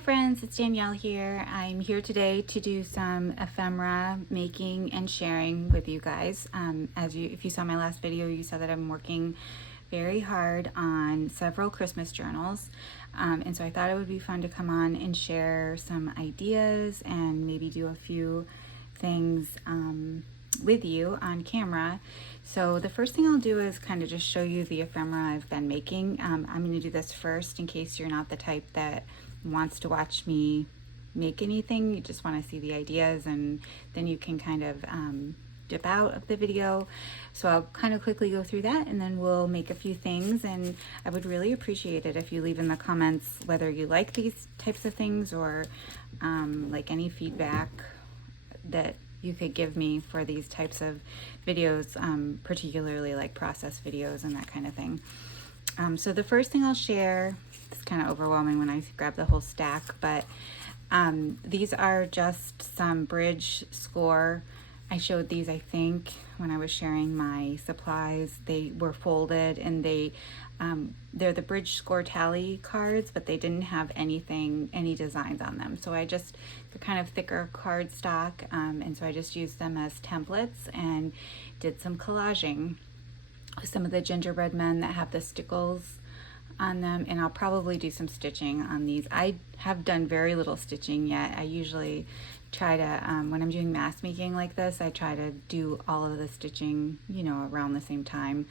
friends, it's Danielle here. I'm here today to do some ephemera making and sharing with you guys. If you saw my last video, you saw that I'm working very hard on several Christmas journals. And so I thought it would be fun to come on and share some ideas and maybe do a few things with you on camera. So the first thing I'll do is kind of just show you the ephemera I've been making. I'm going to do this first in case you're not the type that wants to watch me make anything. You just want to see the ideas, and then you can kind of dip out of the video. So I'll kind of quickly go through that, and then we'll make a few things. And I would really appreciate it if you leave in the comments whether you like these types of things or like any feedback that you could give me for these types of videos, particularly like process videos and that kind of thing. So the first thing I'll share, it's kind of overwhelming when I grab the whole stack, but these are just some bridge score. I showed these, I think, when I was sharing my supplies. They were folded, and they're the bridge score tally cards, but they didn't have any designs on them. So they're kind of thicker cardstock, and so I just used them as templates and did some collaging with some of the gingerbread men that have the stickles on them, and I'll probably do some stitching on these. I have done very little stitching yet. I usually try to, when I'm doing mask making like this, I try to do all of the stitching, around the same time.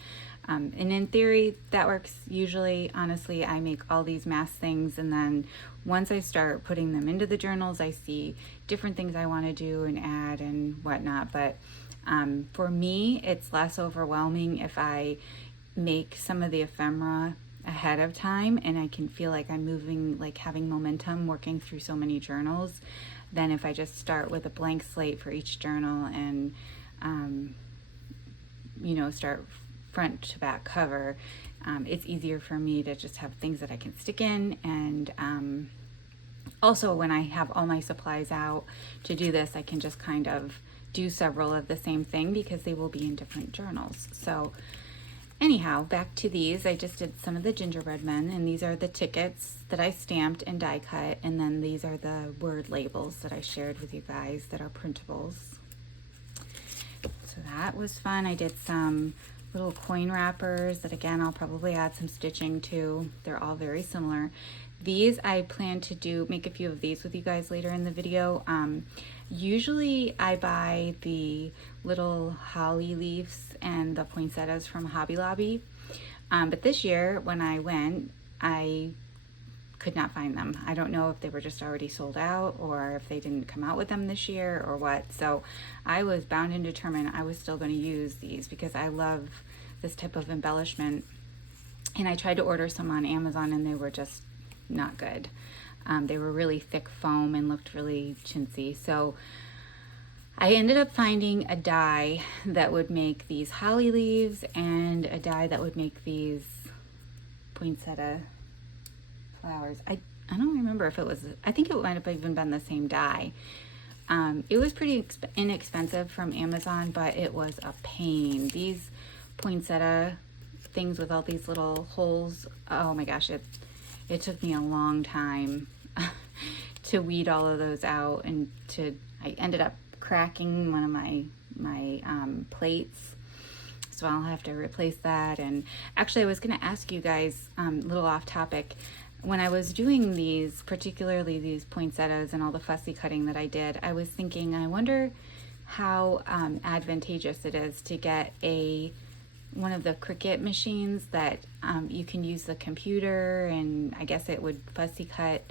And in theory, that works usually. Honestly, I make all these mask things, and then once I start putting them into the journals, I see different things I want to do and add and whatnot. But for me, it's less overwhelming if I make some of the ephemera ahead of time, and I can feel like I'm moving, like having momentum working through so many journals, than if I just start with a blank slate for each journal and start front to back cover. It's easier for me to just have things that I can stick in, and also when I have all my supplies out to do this, I can just kind of do several of the same thing because they will be in different journals. So anyhow, back to these. I just did some of the gingerbread men, and these are the tickets that I stamped and die cut, and then these are the word labels that I shared with you guys that are printables. So that was fun. I did some little coin wrappers that, again, I'll probably add some stitching to. They're all very similar. These I plan to make a few of these with you guys later in the video. Usually I buy the little holly leaves and the poinsettias from Hobby Lobby, but this year when I went, I could not find them. I don't know if they were just already sold out or if they didn't come out with them this year or what. So I was bound and determined I was still going to use these because I love this type of embellishment. And I tried to order some on Amazon, and they were just not good. They were really thick foam and looked really chintzy. So I ended up finding a die that would make these holly leaves and a die that would make these poinsettia flowers. I don't remember if it was, I think it might have even been the same die. It was pretty inexpensive from Amazon, but it was a pain. These poinsettia things with all these little holes, oh my gosh, it took me a long time to weed all of those out, and I ended up cracking one of my plates, so I'll have to replace that. And actually I was going to ask you guys, a little off topic, when I was doing these, particularly these poinsettias and all the fussy cutting that I did, I was thinking, I wonder how advantageous it is to get one of the Cricut machines that you can use the computer, and I guess it would fussy cut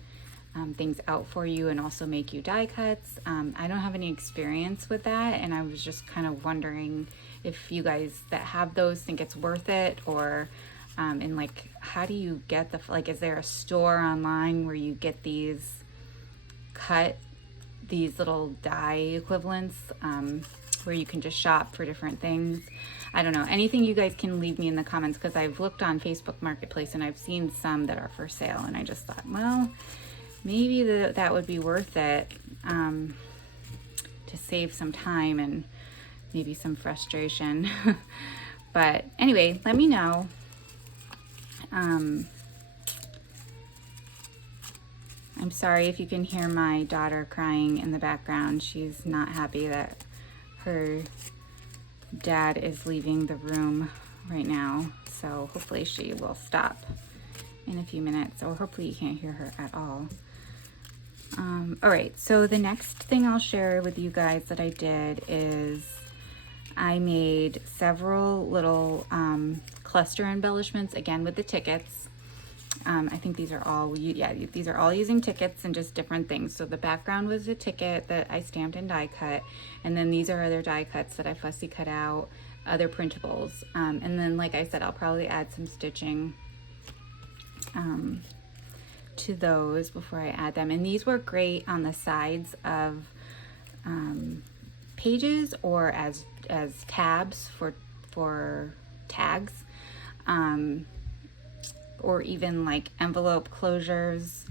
things out for you and also make you die cuts. I don't have any experience with that, and I was just kind of wondering if you guys that have those think it's worth it, or and like, how do you get is there a store online where you get these little die equivalents, where you can just shop for different things? I don't know. Anything you guys can leave me in the comments, because I've looked on Facebook Marketplace and I've seen some that are for sale, and I just thought, well, maybe that would be worth it, to save some time and maybe some frustration. But anyway, let me know. I'm sorry if you can hear my daughter crying in the background. She's not happy that her dad is leaving the room right now. So hopefully she will stop in a few minutes, or hopefully you can't hear her at all. All right, so the next thing I'll share with you guys that I did is I made several little cluster embellishments, again with the tickets. I think these are all, these are all using tickets and just different things. So the background was a ticket that I stamped and die cut, and then these are other die cuts that I fussy cut out, other printables. And then, like I said, I'll probably add some stitching to those before I add them. And these work great on the sides of pages, or as tabs for tags, or even like envelope closures.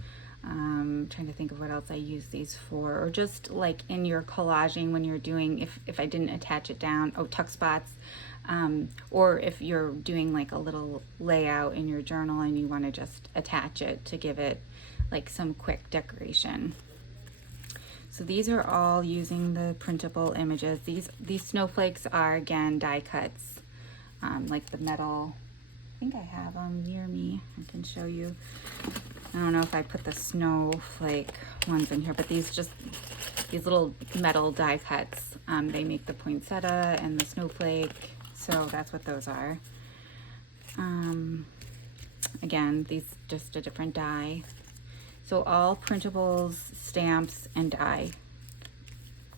Trying to think of what else I use these for, or just like in your collaging when you're doing, if I didn't attach it down, tuck spots, or if you're doing like a little layout in your journal and you want to just attach it to give it like some quick decoration. So these are all using the printable images. These snowflakes are, again, die cuts, like the metal. I think I have them near me. I can show you. I don't know if I put the snowflake ones in here, but these little metal die cuts. They make the poinsettia and the snowflake, so that's what those are. Again, these just a different die. So all printables, stamps, and die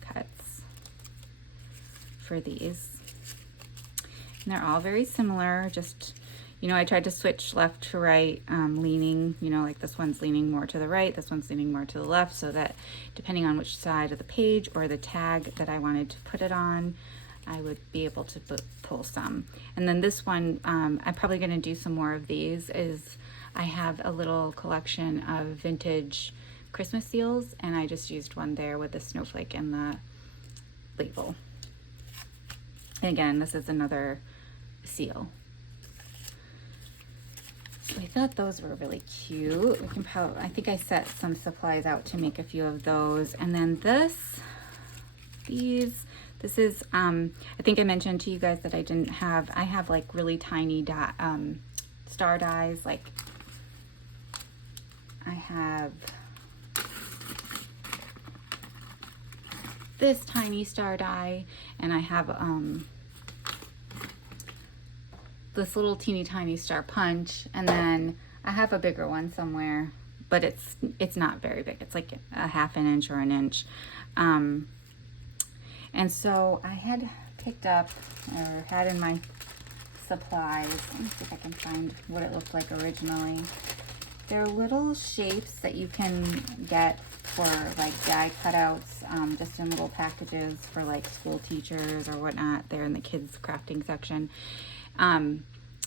cuts for these. And they're all very similar, just, you know, I tried to switch left to right, leaning, you know, like this one's leaning more to the right, this one's leaning more to the left, so that depending on which side of the page or the tag that I wanted to put it on, I would be able to pull some. And then this one, I'm probably going to do some more of these, is I have a little collection of vintage Christmas seals, and I just used one there with the snowflake and the label. And again, this is another seal. So I thought those were really cute. We can probably, I think I set some supplies out to make a few of those. And then this is, I think I mentioned to you guys that I have like really tiny star dies. Like I have this tiny star die, and I have this little teeny tiny star punch, and then I have a bigger one somewhere, but it's not very big. It's like a half an inch or an inch. And so I had picked up, or had in my supplies, let me see if I can find what it looked like originally. They're little shapes that you can get for like die cutouts, just in little packages for like school teachers or whatnot. They're in the kids crafting section.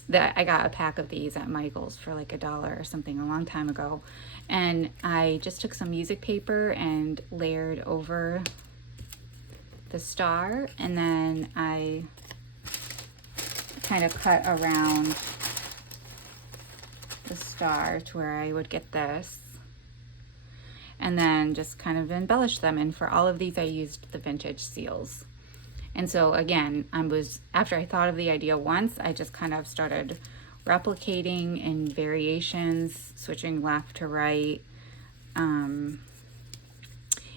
That I got a pack of these at Michael's for like $1 or something a long time ago, and I just took some music paper and layered over the star, and then I kind of cut around the star to where I would get this, and then just kind of embellish them. And for all of these I used the vintage seals. And so again, after I thought of the idea once, I just kind of started replicating in variations, switching left to right,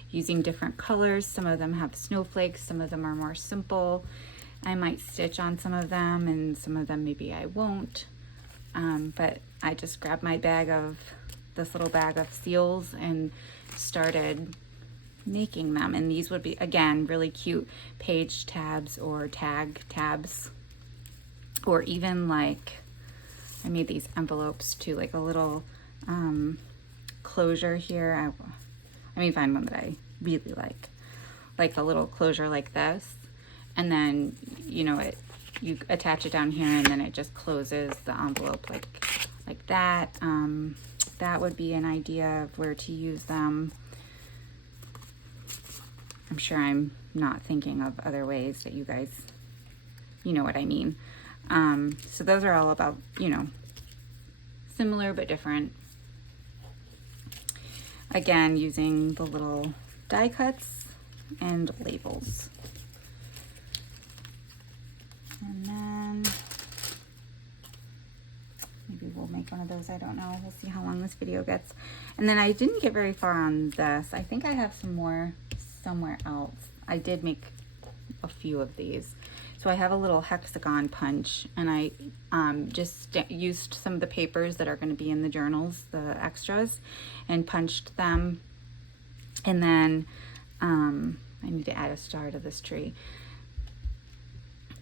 using different colors. Some of them have snowflakes, some of them are more simple. I might stitch on some of them, and some of them maybe I won't. But I just grabbed my this little bag of seals and started making them. And these would be, again, really cute page tabs or tag tabs, or even like I made these envelopes too, like a little closure here. Let me find one that I really like a little closure like this, and then you attach it down here, and then it just closes the envelope like that. That would be an idea of where to use them. I'm sure I'm not thinking of other ways that you guys, you know what I mean. So those are all about, similar but different. Again, using the little die cuts and labels. And then maybe we'll make one of those, I don't know. We'll see how long this video gets. And then I didn't get very far on this. I think I have some more somewhere else. I did make a few of these. So I have a little hexagon punch, and I just used some of the papers that are going to be in the journals, the extras, and punched them. And then I need to add a star to this tree.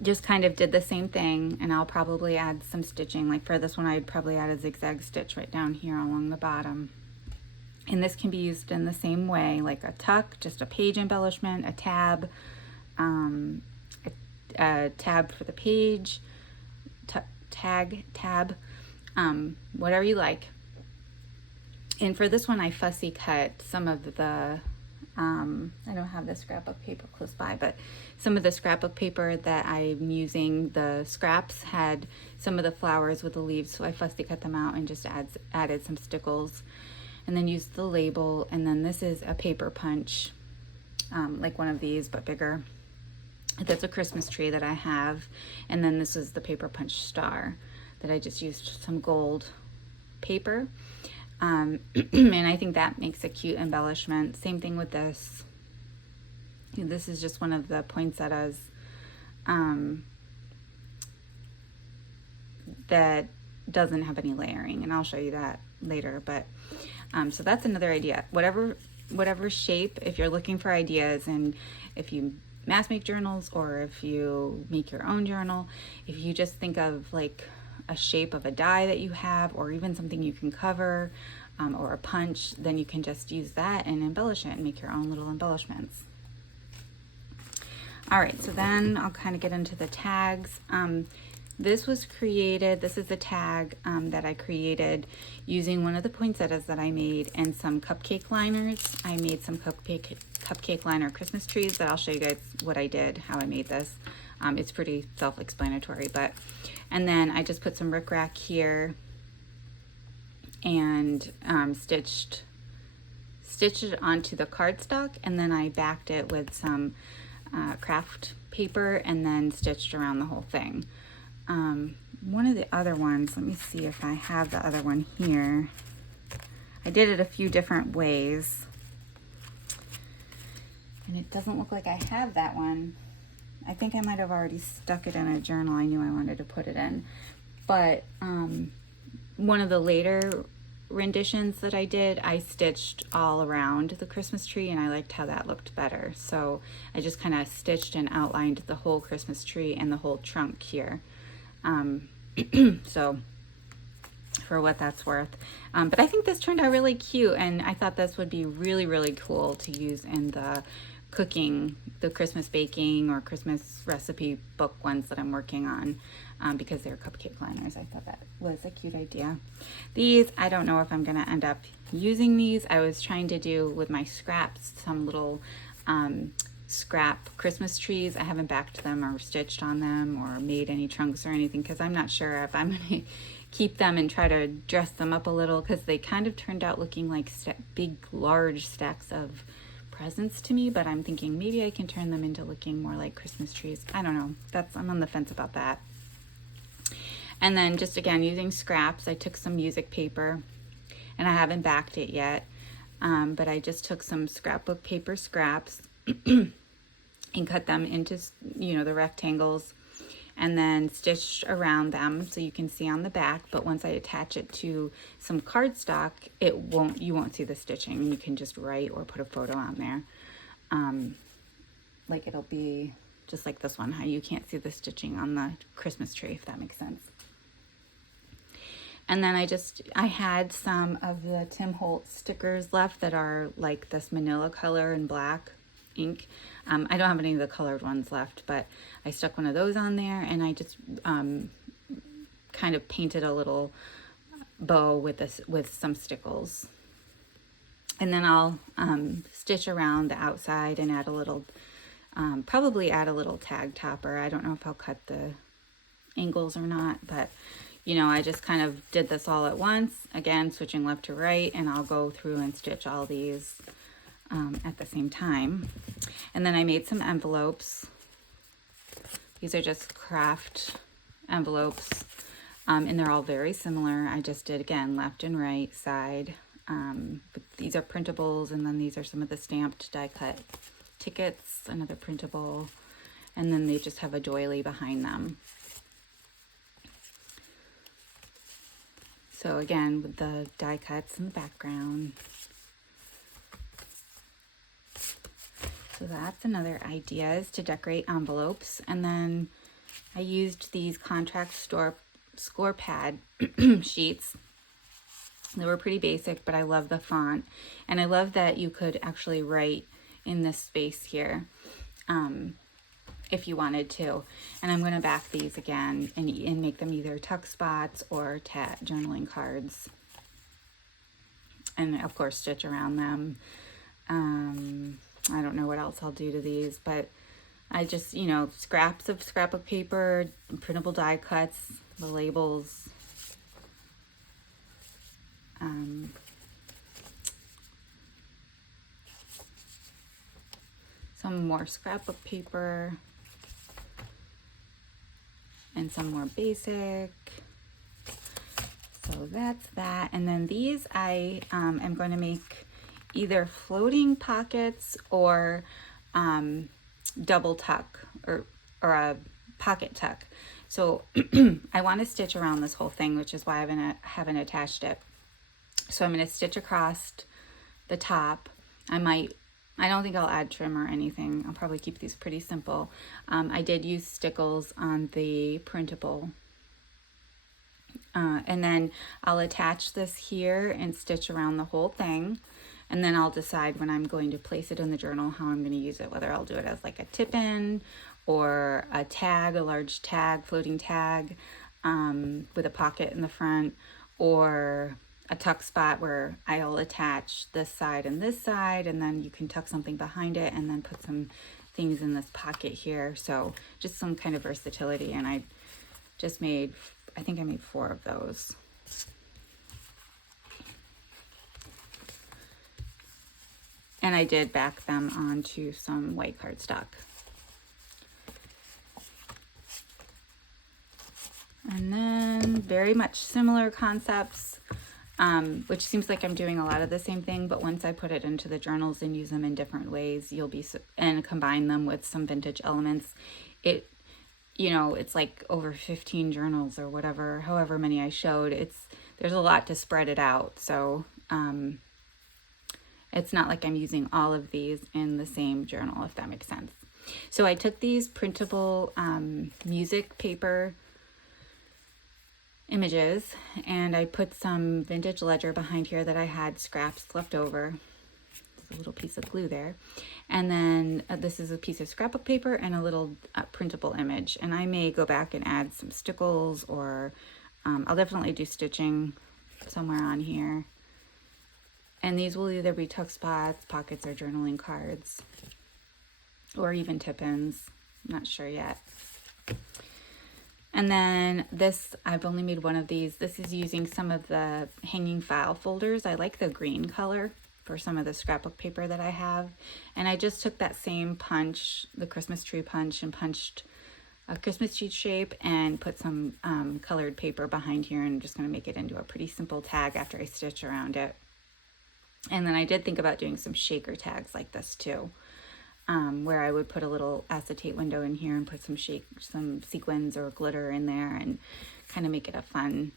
Just kind of did the same thing, and I'll probably add some stitching. Like for this one, I'd probably add a zigzag stitch right down here along the bottom. And this can be used in the same way, like a tuck, just a page embellishment, a tab, a tab for the page, tab, whatever you like. And for this one, I fussy cut some of the, I don't have the scrapbook paper close by, but some of the scrapbook paper that I'm using, the scraps had some of the flowers with the leaves, so I fussy cut them out and just added some stickles, and then used the label. And then this is a paper punch, like one of these, but bigger. That's a Christmas tree that I have. And then this is the paper punch star that I just used some gold paper. And I think that makes a cute embellishment. Same thing with this. This is just one of the poinsettias that doesn't have any layering, and I'll show you that later. But so that's another idea. Whatever shape, if you're looking for ideas, and if you mass make journals or if you make your own journal, if you just think of like a shape of a die that you have, or even something you can cover, or a punch, then you can just use that and embellish it and make your own little embellishments. All right, so then I'll kind of get into the tags. This was created, this is a tag that I created using one of the poinsettias that I made and some cupcake liners. I made some cupcake liner Christmas trees that I'll show you guys what I did, how I made this. It's pretty self-explanatory, and then I just put some rickrack here and stitched it onto the cardstock, and then I backed it with some craft paper and then stitched around the whole thing. One of the other ones, let me see if I have the other one here. I did it a few different ways, and it doesn't look like I have that one. I think I might have already stuck it in a journal I knew I wanted to put it in. But one of the later renditions that I did, I stitched all around the Christmas tree, and I liked how that looked better. So I just kind of stitched and outlined the whole Christmas tree and the whole trunk here. So for what that's worth. But I think this turned out really cute, and I thought this would be really, really cool to use in the cooking, the Christmas baking or Christmas recipe book ones that I'm working on, because they're cupcake liners. I thought that was a cute idea. These, I don't know if I'm going to end up using these. I was trying to do with my scraps some little scrap Christmas trees. I haven't backed them or stitched on them or made any trunks or anything, because I'm not sure if I'm going to keep them and try to dress them up a little, because they kind of turned out looking like big, large stacks of presents to me. But I'm thinking maybe I can turn them into looking more like Christmas trees. I don't know. I'm on the fence about that. And then just again using scraps, I took some music paper, and I haven't backed it yet, but I just took some scrapbook paper scraps and cut them into, the rectangles, and then stitched around them so you can see on the back. But once I attach it to some cardstock, you won't see the stitching, and you can just write or put a photo on there. Like it'll be just like this one, how you can't see the stitching on the Christmas tree, if that makes sense. And then I had some of the Tim Holtz stickers left that are like this manila color and black ink. I don't have any of the colored ones left, but I stuck one of those on there, and I just kind of painted a little bow with some stickles. And then I'll stitch around the outside and add a little, probably add a little tag topper. I don't know if I'll cut the angles or not, but you know, I just kind of did this all at once, again, switching left to right, and I'll go through and stitch all these at the same time. And then I made some envelopes. These are just craft envelopes, and they're all very similar. I just did, again, left and right side. But these are printables, and then these are some of the stamped die cut tickets, another printable, and then they just have a doily behind them. So again, with the die cuts in the background. So that's another idea, is to decorate envelopes. And then I used these contract score pad sheets. They were pretty basic, but I love the font. And I love that you could actually write in this space here if you wanted to. And I'm going to back these again and make them either tuck spots or journaling cards. And of course, stitch around them. I don't know what else I'll do to these, but I just, you know, scraps of scrapbook paper, printable die cuts, the labels. Some more scrapbook paper and some more basic. So that's that. And then these I am going to make either floating pockets or double tuck or a pocket tuck. So I want to stitch around this whole thing, which is why I haven't attached it. So I'm going to stitch across the top. I don't think I'll add trim or anything. I'll probably keep these pretty simple. I did use stickles on the printable. And then I'll attach this here and stitch around the whole thing. And then I'll decide when I'm going to place it in the journal how I'm going to use it, whether I'll do it as like a tip-in or a tag, a large tag, floating tag with a pocket in the front, or a tuck spot where I'll attach this side, and then you can tuck something behind it and then put some things in this pocket here. So just some kind of versatility. And I just made, I think I made 4 of those. And I did back them onto some white cardstock. And then very much similar concepts, which seems like I'm doing a lot of the same thing, but once I put it into the journals and use them in different ways, and combine them with some vintage elements, you know, it's like over 15 journals or whatever, however many I showed. There's a lot to spread it out. So, it's not like I'm using all of these in the same journal, if that makes sense. So I took these printable music paper images and I put some vintage ledger behind here that I had scraps left over. There's a little piece of glue there. And then this is a piece of scrapbook paper and a little printable image. And I may go back and add some stickles, or I'll definitely do stitching somewhere on here. And these will either be tuck spots, pockets, or journaling cards, or even tip-ins. I'm not sure yet. And then this, I've only made one of these. This is using some of the hanging file folders. I like the green color for some of the scrapbook paper that I have. And I just took that same punch, the Christmas tree punch, and punched a Christmas tree shape and put some colored paper behind here, and I'm just going to make it into a pretty simple tag after I stitch around it. And then I did think about doing some shaker tags like this too, where I would put a little acetate window in here and put some sequins or glitter in there and kind of make it a fun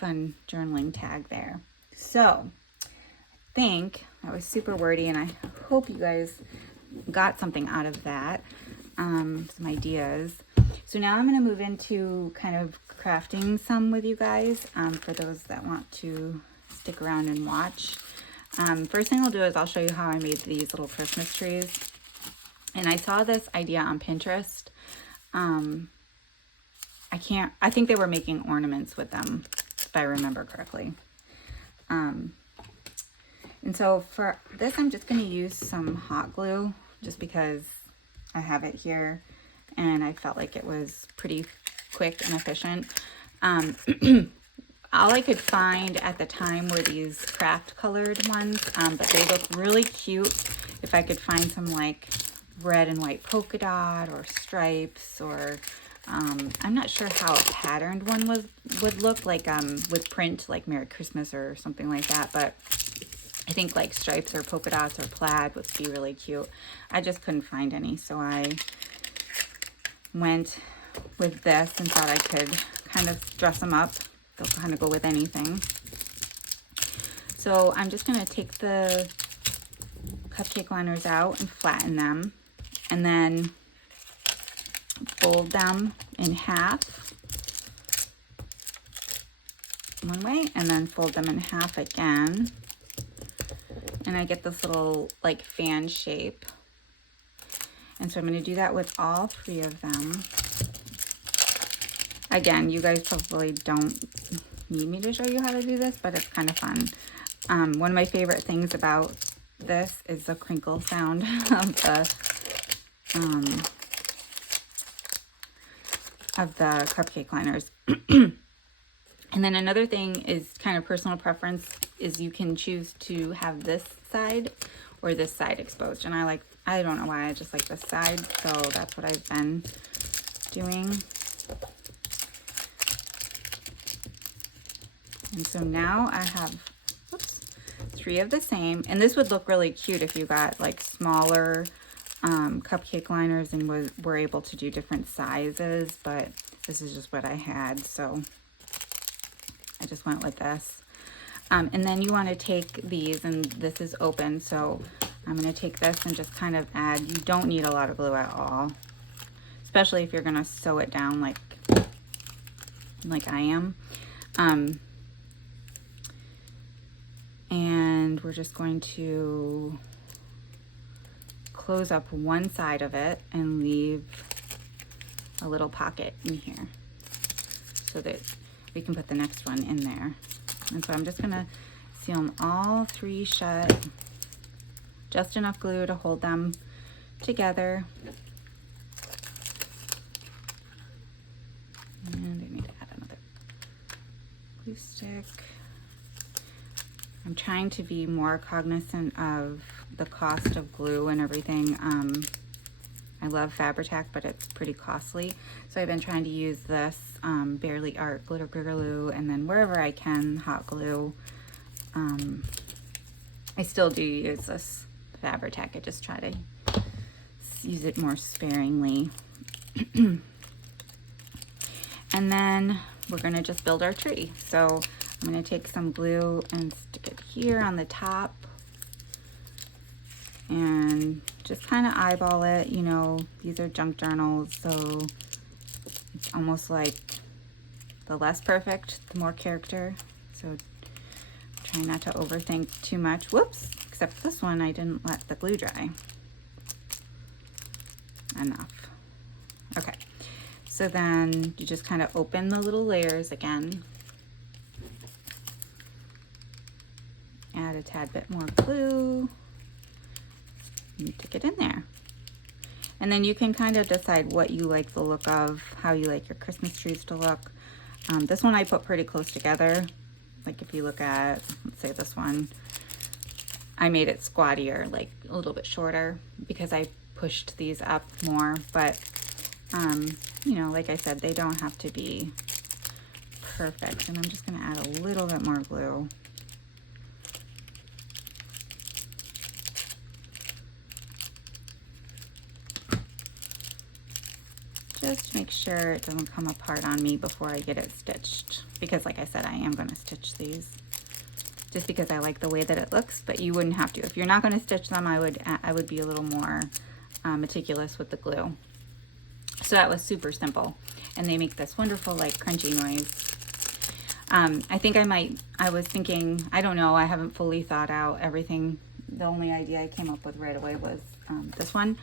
journaling tag there. So I think I was super wordy, and I hope you guys got something out of that, some ideas. So now I'm going to move into kind of crafting some with you guys, for those that want to stick around and watch. First thing I'll do is I'll show you how I made these little Christmas trees. And I saw this idea on Pinterest. I think they were making ornaments with them, if I remember correctly. And so for this, I'm just going to use some hot glue just because I have it here and I felt like it was pretty quick and efficient. All I could find at the time were these craft colored ones, but they look really cute. If I could find some like red and white polka dot or stripes, or I'm not sure how a patterned one would look like with print, like Merry Christmas or something like that, but I think like stripes or polka dots or plaid would be really cute. I just couldn't find any, so I went with this and thought I could kind of dress them up. They'll kind of go with anything. So I'm just going to take the cupcake liners out and flatten them, and then fold them in half one way, and then fold them in half again. And I get this little like fan shape. And so I'm going to do that with all 3 of them. Again, you guys probably don't need me to show you how to do this, but it's kind of fun. One of my favorite things about this is the crinkle sound of the cupcake liners. And then another thing is kind of personal preference, is you can choose to have this side or this side exposed. And I don't know why, I just like this side, so that's what I've been doing. And so now I have 3 of the same, and this would look really cute if you got like smaller cupcake liners and were able to do different sizes, but this is just what I had, so I just went with this. And then you want to take these, and this is open, so I'm going to take this and just kind of add. You don't need a lot of glue at all, especially if you're going to sew it down like I am. And we're just going to close up one side of it and leave a little pocket in here so that we can put the next one in there. And so I'm just going to seal them all 3 shut, just enough glue to hold them together. And I need to add another glue stick. I'm trying to be more cognizant of the cost of glue and everything. I love Fabri-Tac, but it's pretty costly. So I've been trying to use this Barely Art glitter glue, and then wherever I can, hot glue. I still do use this Fabri-Tac. I just try to use it more sparingly. And then we're gonna just build our tree. So I'm going to take some glue and stick it here on the top and just kind of eyeball it. You know, these are junk journals, so it's almost like the less perfect, the more character. So try not to overthink too much. Whoops, except this one I didn't let the glue dry enough. Okay, so then you just kind of open the little layers again. Add a tad bit more glue and stick it in there. And then you can kind of decide what you like the look of, how you like your Christmas trees to look. This one I put pretty close together. Like if you look at, let's say this one, I made it squattier, like a little bit shorter because I pushed these up more. But, you know, like I said, they don't have to be perfect. And I'm just gonna add a little bit more glue. Just to make sure it doesn't come apart on me before I get it stitched, because like I said, I am going to stitch these just because I like the way that it looks, but you wouldn't have to. If you're not going to stitch them, I would be a little more meticulous with the glue. So that was super simple, and they make this wonderful like crunchy noise. I think I was thinking, I don't know, I haven't fully thought out everything. The only idea I came up with right away was this one.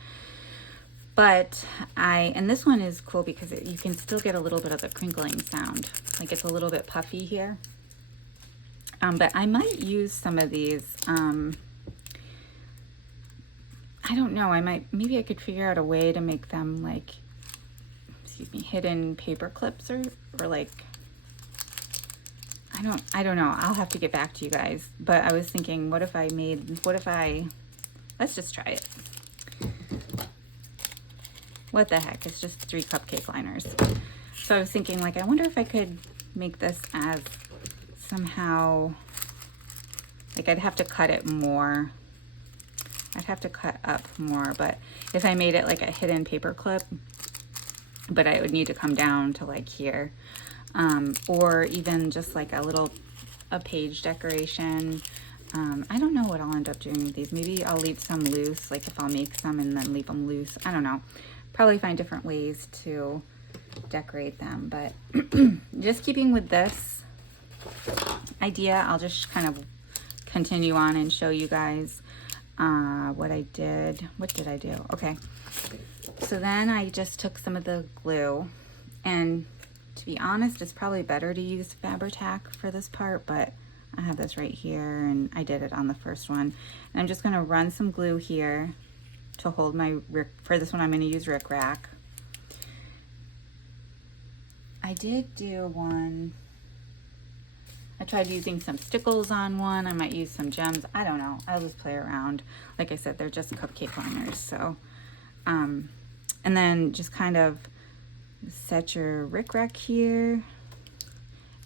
But and this one is cool because you can still get a little bit of the crinkling sound. Like it's a little bit puffy here. But I might use some of these. I don't know, maybe I could figure out a way to make them like, excuse me, hidden paper clips or like I don't know. I'll have to get back to you guys. But I was thinking, let's just try it. What the heck? It's just 3 cupcake liners. So I was thinking, like, I wonder if I could make this as somehow, like, I'd have to cut it more. I'd have to cut up more, but if I made it like a hidden paper clip, but I would need to come down to like here, or even just like a page decoration. I don't know what I'll end up doing with these. Maybe I'll leave some loose, like if I'll make some and then leave them loose. I don't know. Probably find different ways to decorate them, but just keeping with this idea, I'll just kind of continue on and show you guys what I did. What did I do? Okay. So then I just took some of the glue, and to be honest, it's probably better to use Fabri-Tac for this part, but I have this right here and I did it on the first one. And I'm just going to run some glue here to hold my, for this one I'm going to use Rick Rack. I did do one, I tried using some stickles on one. I might use some gems. I don't know. I'll just play around. Like I said, they're just cupcake liners. So, and then just kind of set your Rick Rack here.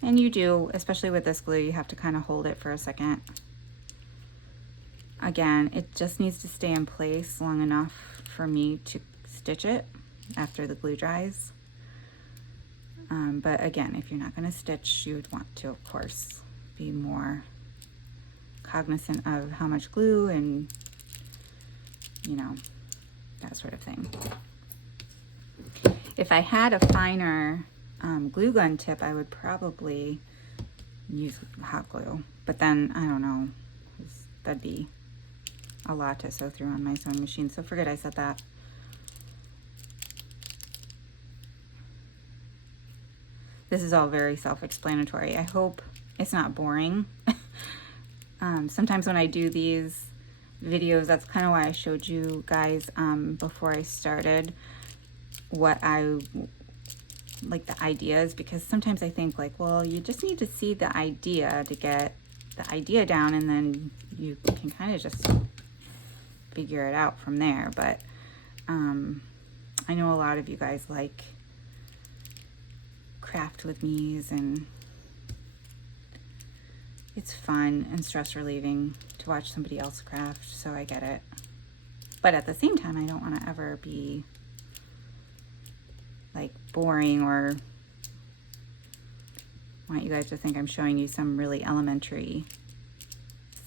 And you do, especially with this glue, you have to kind of hold it for a second. Again, it just needs to stay in place long enough for me to stitch it after the glue dries. But again, if you're not going to stitch, you would want to, of course, be more cognizant of how much glue and, you know, that sort of thing. If I had a finer glue gun tip, I would probably use hot glue. But then, I don't know, that'd be a lot to sew through on my sewing machine. So forget I said that. This is all very self-explanatory. I hope it's not boring. Sometimes when I do these videos, that's kind of why I showed you guys before I started what I like the ideas, because sometimes I think like, well, you just need to see the idea to get the idea down, and then you can kind of just figure it out from there. But I know a lot of you guys like craft with me's, and it's fun and stress relieving to watch somebody else craft, so I get it. But at the same time, I don't want to ever be like boring or want you guys to think I'm showing you some really elementary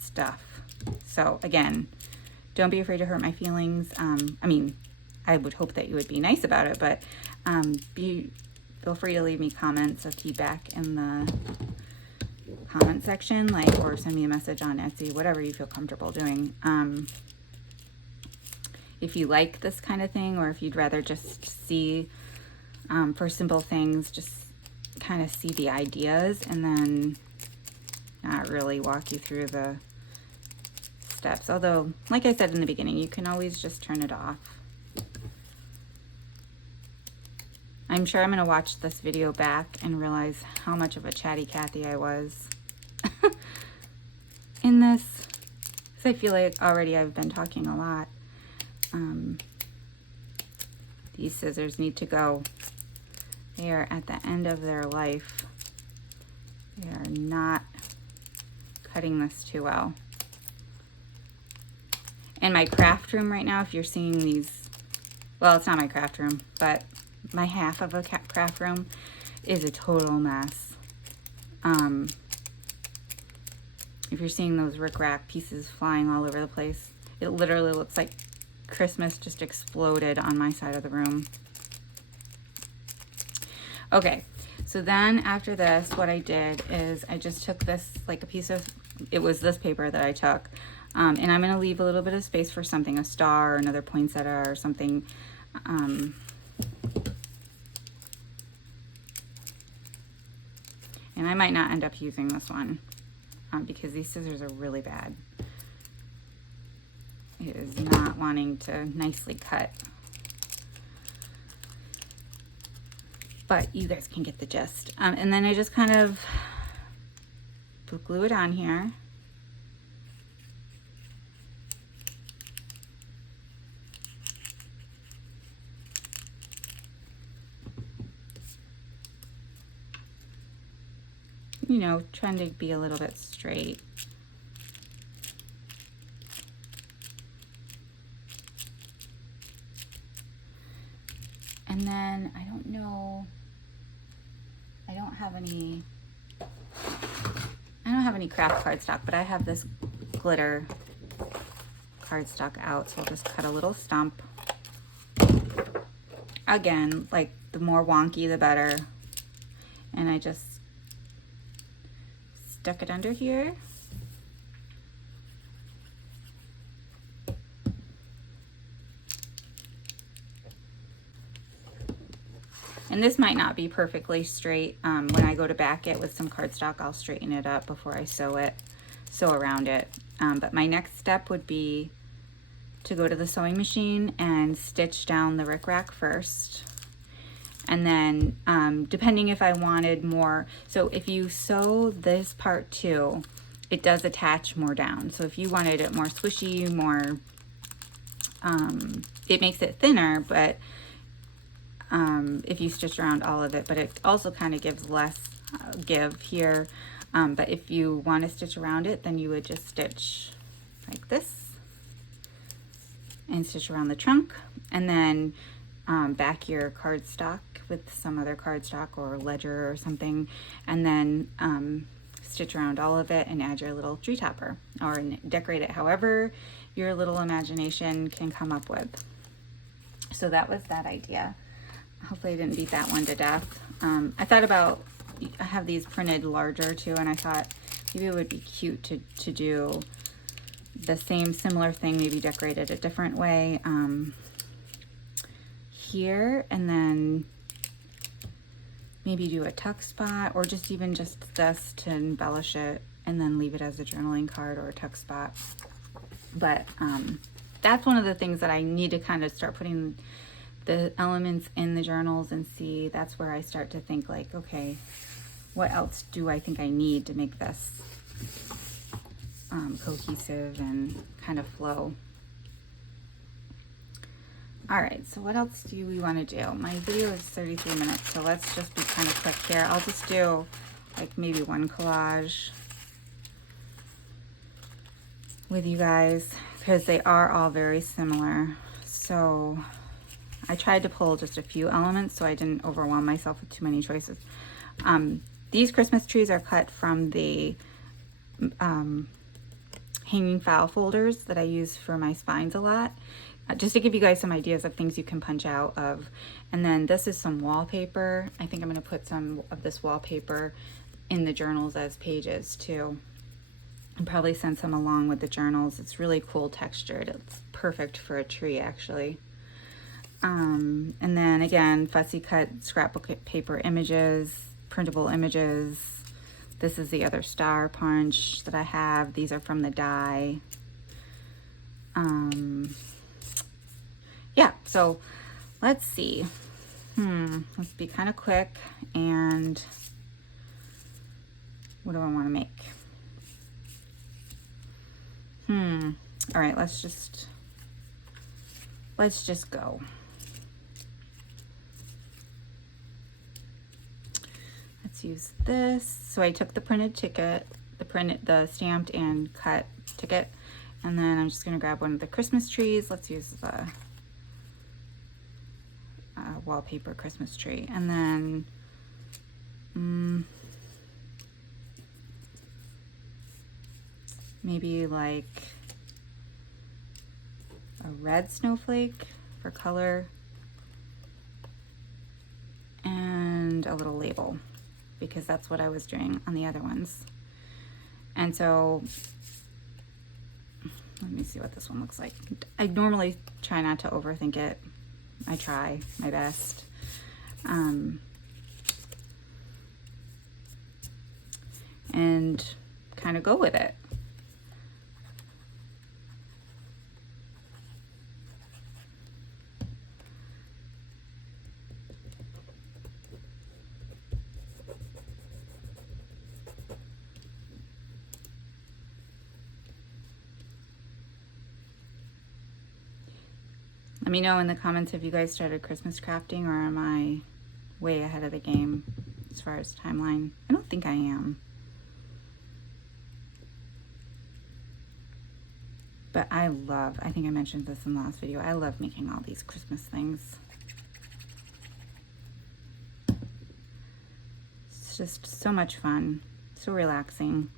stuff. So again, don't be afraid to hurt my feelings. I mean, I would hope that you would be nice about it, but feel free to leave me comments of feedback in the comment section, like, or send me a message on Etsy, whatever you feel comfortable doing. If you like this kind of thing, or if you'd rather just see, for simple things, just kind of see the ideas and then not really walk you through the steps. Although, like I said in the beginning, you can always just turn it off. I'm sure I'm going to watch this video back and realize how much of a chatty Cathy I was in this, because I feel like already I've been talking a lot. These scissors need to go. They are at the end of their life. They are not cutting this too well. In my craft room right now, if you're seeing these, well, it's not my craft room, but my half of a craft room is a total mess. If you're seeing those rickrack pieces flying all over the place, it literally looks like Christmas just exploded on my side of the room. Okay, so then after this, what I did is I just took this, like a piece of, it was this paper that I took, and I'm going to leave a little bit of space for something, a star or another poinsettia or something. And I might not end up using this one because these scissors are really bad. It is not wanting to nicely cut. But you guys can get the gist. And then I just kind of glue it on here. You know, trying to be a little bit straight. And then I don't know, I don't have any craft cardstock, but I have this glitter cardstock out, so I'll just cut a little stump. Again, like the more wonky the better. And I just stuck it under here. And this might not be perfectly straight. When I go to back it with some cardstock, I'll straighten it up before I sew around it. But my next step would be to go to the sewing machine and stitch down the rickrack first. And then depending if I wanted more, so if you sew this part too, it does attach more down. So if you wanted it more squishy, more, it makes it thinner, but if you stitch around all of it, but it also kind of gives less give here. But if you want to stitch around it, then you would just stitch like this and stitch around the trunk, and then back your cardstock with some other cardstock or ledger or something, and then stitch around all of it and add your little tree topper, or decorate it however your little imagination can come up with. So that was that idea. Hopefully I didn't beat that one to death. I thought about, I have these printed larger too, and I thought maybe it would be cute to do the same similar thing, maybe decorate it a different way here, and then maybe do a tuck spot, or just even just this to embellish it, and then leave it as a journaling card or a tuck spot. But that's one of the things that I need to kind of start putting the elements in the journals and see. That's where I start to think like, okay, what else do I think I need to make this cohesive and kind of flow. All right, so what else do we want to do? My video is 33 minutes, so let's just be kind of quick here. I'll just do like maybe one collage with you guys because they are all very similar. So I tried to pull just a few elements so I didn't overwhelm myself with too many choices. These Christmas trees are cut from the hanging file folders that I use for my spines a lot. Just to give you guys some ideas of things you can punch out of. And then this is some wallpaper. I think I'm going to put some of this wallpaper in the journals as pages too. And probably send some along with the journals. It's really cool textured. It's perfect for a tree actually. And then again, fussy cut scrapbook paper images, printable images. This is the other star punch that I have. These are from the die. Yeah, so let's see. Let's be kind of quick. And what do I want to make? All right, let's just go. Let's use this. So I took the printed ticket, the stamped and cut ticket, and then I'm just gonna grab one of the Christmas trees. Let's use the wallpaper Christmas tree, and then maybe like a red snowflake for color, and a little label, because that's what I was doing on the other ones. And so let me see what this one looks like. I normally try not to overthink it. I try my best. And kind of go with it. Let me know in the comments if you guys started Christmas crafting, or am I way ahead of the game as far as timeline. I don't think I am. But I think I mentioned this in the last video, I love making all these Christmas things. It's just so much fun, so relaxing.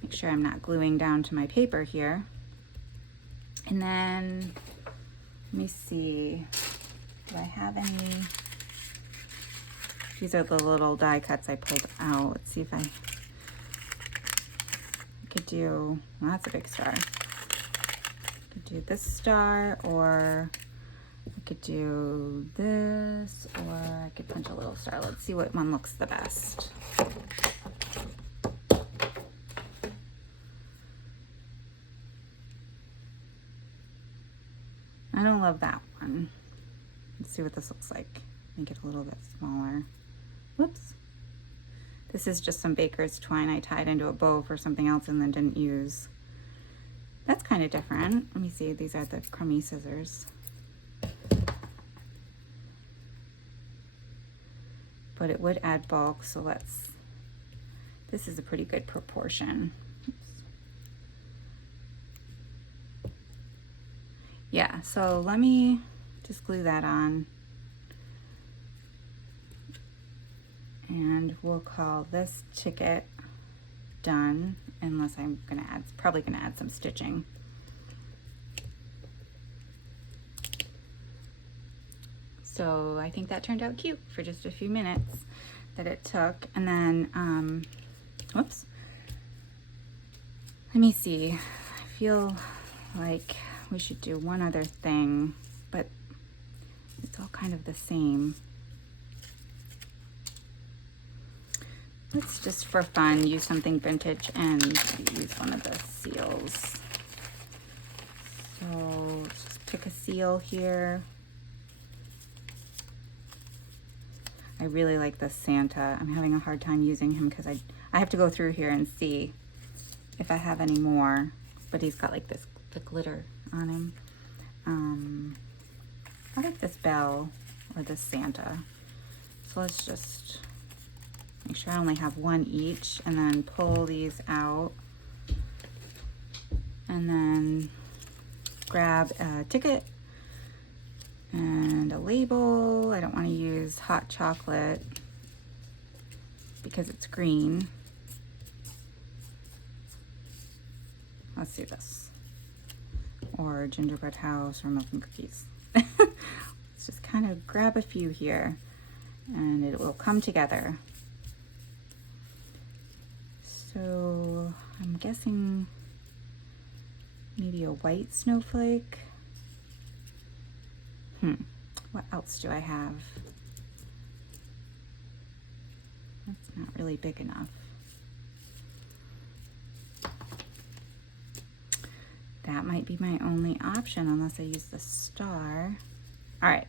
Make sure I'm not gluing down to my paper here. And then, let me see, do I have any? These are the little die cuts I pulled out. Let's see if I could do, well, that's a big star. I could do this star, or I could do this, or I could punch a little star. Let's see what one looks the best. I don't love that one. Let's see what this looks like. Make it a little bit smaller. Whoops. This is just some baker's twine I tied into a bow for something else and then didn't use. That's kind of different. Let me see, these are the crummy scissors. But it would add bulk, so this is a pretty good proportion. Oops. Yeah, so let me just glue that on. And we'll call this ticket done, unless I'm probably gonna add some stitching. So I think that turned out cute for just a few minutes that it took. And then, whoops. Let me see. I feel like we should do one other thing, but it's all kind of the same. Let's just for fun use something vintage and use one of the seals. So let's just pick a seal here. I really like this Santa. I'm having a hard time using him because I have to go through here and see if I have any more, but he's got like the glitter on him. I like this bell or this Santa. So let's just make sure I only have one each, and then pull these out, and then grab a ticket and a label. I don't want to use hot chocolate because it's green. Let's do this, or gingerbread house, or milk and cookies. Let's just kind of grab a few here and it will come together. So I'm guessing maybe a white snowflake. What else do I have? That's not really big enough. That might be my only option unless I use the star. All right,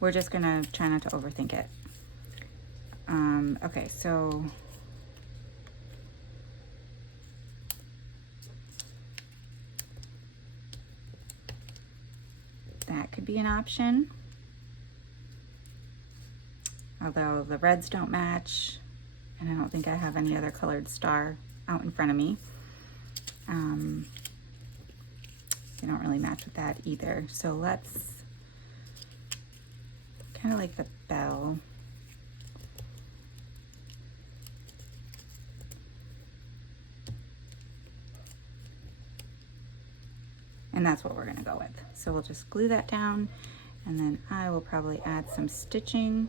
we're just gonna try not to overthink it. Okay, so that could be an option, although the reds don't match, and I don't think I have any other colored star out in front of me. They don't really match with that either, so let's kind of like the bell. And that's what we're gonna go with. So we'll just glue that down, and then I will probably add some stitching.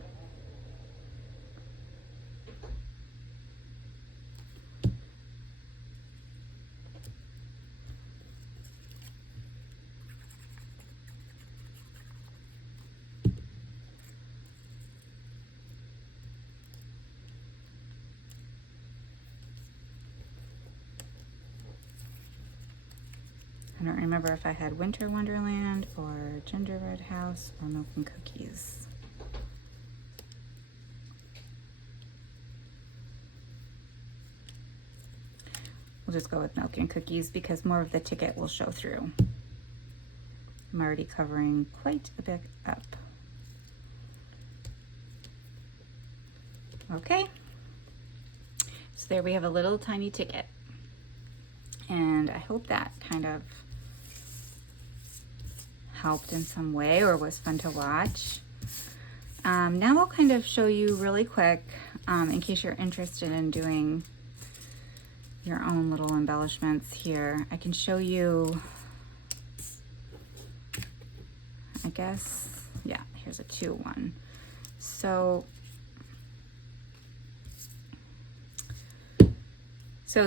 I don't remember if I had Winter Wonderland or Gingerbread House or Milk and Cookies. We'll just go with Milk and Cookies because more of the ticket will show through. I'm already covering quite a bit up. Okay, so there we have a little tiny ticket, and I hope that kind of helped in some way or was fun to watch. Now I'll kind of show you really quick, in case you're interested in doing your own little embellishments here. I can show you, I guess, yeah, here's a 2-1. So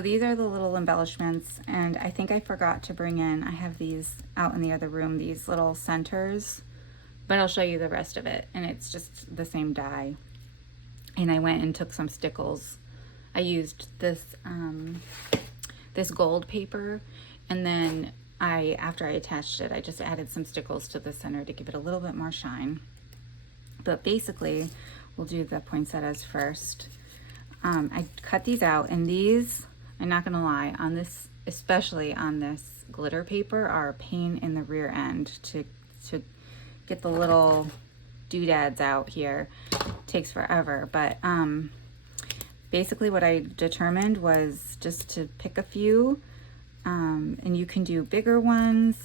these are the little embellishments, and I think I forgot to bring in, I have these out in the other room, these little centers, but I'll show you the rest of it, and it's just the same die. And I went and took some stickles. I used this this gold paper, and then after I attached it, I just added some stickles to the center to give it a little bit more shine. But basically, we'll do the poinsettias first. I cut these out, and these, I'm not gonna lie, on this, especially on this glitter paper, are a pain in the rear end to get the little doodads out here. It takes forever, but basically what I determined was just to pick a few, and you can do bigger ones.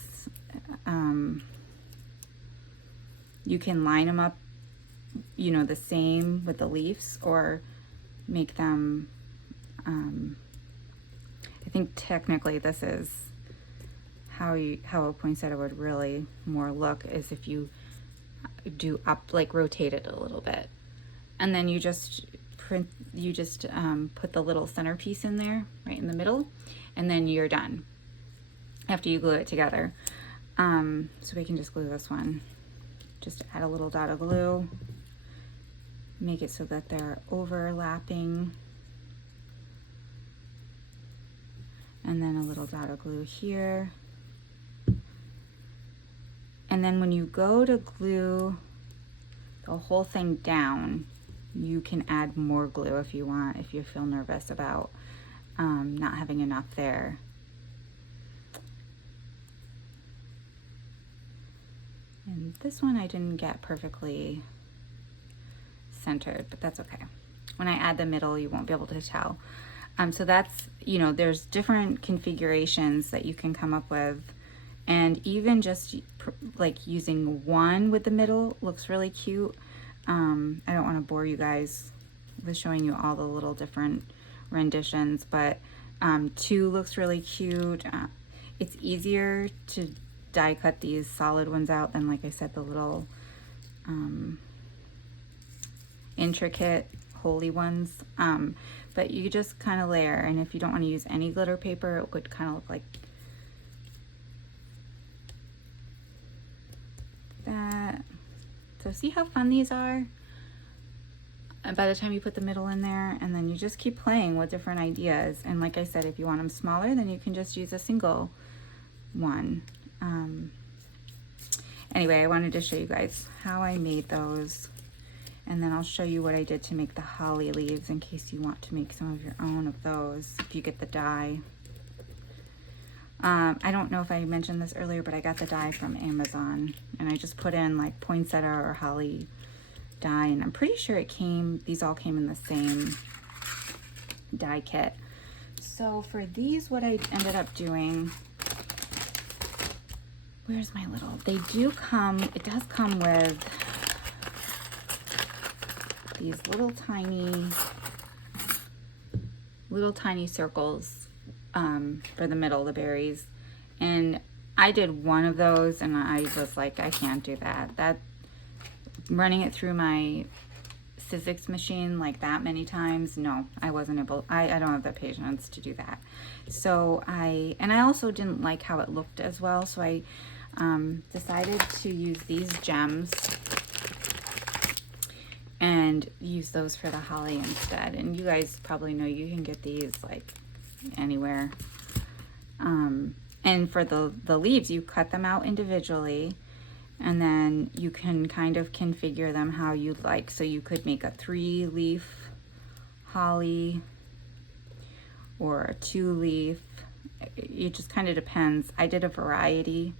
You can line them up, you know, the same with the leaves, or make them, I think technically this is how a poinsettia would really more look, is if you do up, like rotate it a little bit, and then you just put the little centerpiece in there right in the middle, and then you're done after you glue it together. So we can just glue this one, just add a little dot of glue, make it so that they're overlapping, and then a little dot of glue here. And then when you go to glue the whole thing down, you can add more glue if you want, if you feel nervous about not having enough there. And this one I didn't get perfectly centered, but that's okay. When I add the middle, you won't be able to tell. So that's, you know, there's different configurations that you can come up with, and even just like using one with the middle looks really cute. I don't want to bore you guys with showing you all the little different renditions, but 2 looks really cute. It's easier to die cut these solid ones out than, like I said, the little intricate holy ones. But you just kind of layer, and if you don't want to use any glitter paper, it would kind of look like that. So see how fun these are? And by the time you put the middle in there, and then you just keep playing with different ideas. And like I said, if you want them smaller, then you can just use a single one. Anyway, I wanted to show you guys how I made those, and then I'll show you what I did to make the holly leaves in case you want to make some of your own of those if you get the die. I don't know if I mentioned this earlier, but I got the die from Amazon, and I just put in like poinsettia or holly die, and I'm pretty sure these all came in the same die kit. So for these, what I ended up doing, where's my little, it does come with these little tiny circles for the middle, the berries, and I did one of those, and I was like, I can't do that. Running it through my Sizzix machine like that many times, no, I wasn't able, I don't have the patience to do that. So I also didn't like how it looked as well, so I decided to use these gems and use those for the holly instead. And you guys probably know you can get these like anywhere. And for the leaves, you cut them out individually, and then you can kind of configure them how you'd like. So you could make a 3-leaf holly or a 2-leaf. It just kind of depends. I did a variety.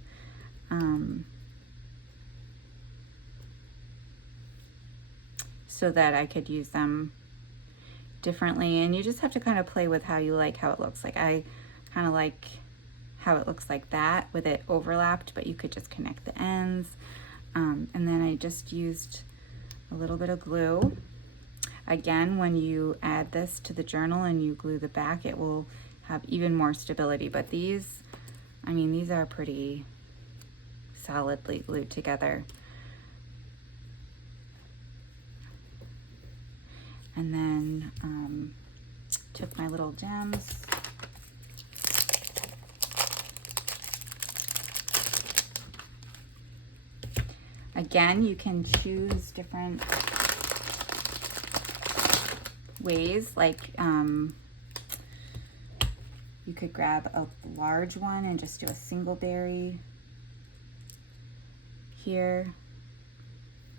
so that I could use them differently. And you just have to kind of play with how you like how it looks. Like I kind of like how it looks like that with it overlapped, but you could just connect the ends. And then I just used a little bit of glue. Again, when you add this to the journal and you glue the back, it will have even more stability. But these, I mean, these are pretty solidly glued together. And then took my little gems. Again, you can choose different ways, like you could grab a large one and just do a single berry here.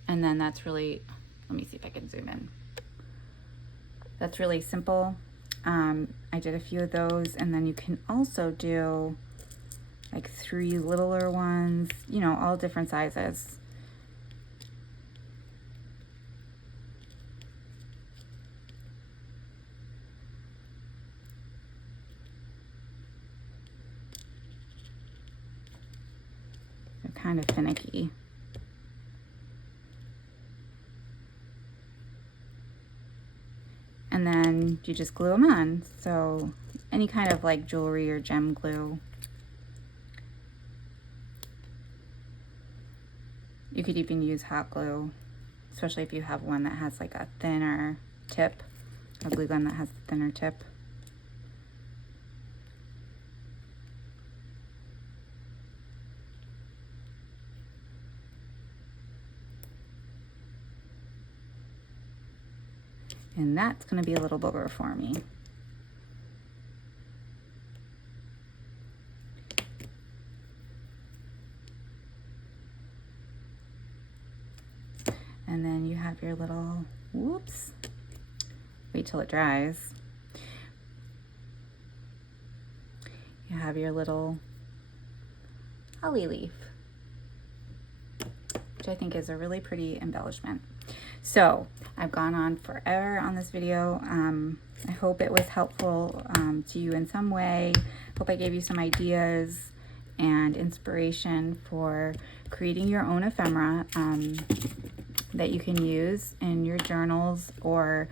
And then that's really, let me see if I can zoom in. That's really simple. I did a few of those, and then you can also do like 3 littler ones, you know, all different sizes. They're kind of finicky. And then you just glue them on. So any kind of like jewelry or gem glue. You could even use hot glue, especially if you have one that has like a thinner tip, a glue gun that has a thinner tip. And that's going to be a little booger for me. And then you have your little, whoops, wait till it dries. You have your little holly leaf, which I think is a really pretty embellishment. So I've gone on forever on this video. I hope it was helpful to you in some way. Hope I gave you some ideas and inspiration for creating your own ephemera that you can use in your journals, or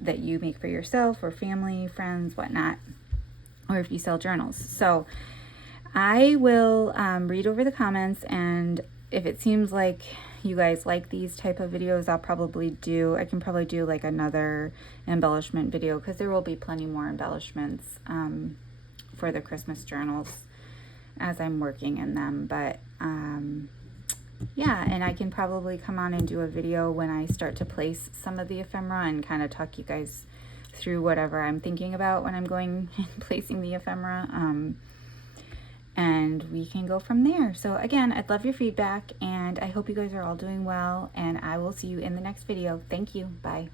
that you make for yourself or family, friends, whatnot, or if you sell journals. So I will read over the comments, and if it seems like you guys like these type of videos, I can probably do like another embellishment video, because there will be plenty more embellishments for the Christmas journals as I'm working in them. But yeah, and I can probably come on and do a video when I start to place some of the ephemera and kind of talk you guys through whatever I'm thinking about when I'm going and placing the ephemera. And we can go from there. So again, I'd love your feedback, and I hope you guys are all doing well, and I will see you in the next video. Thank you. Bye.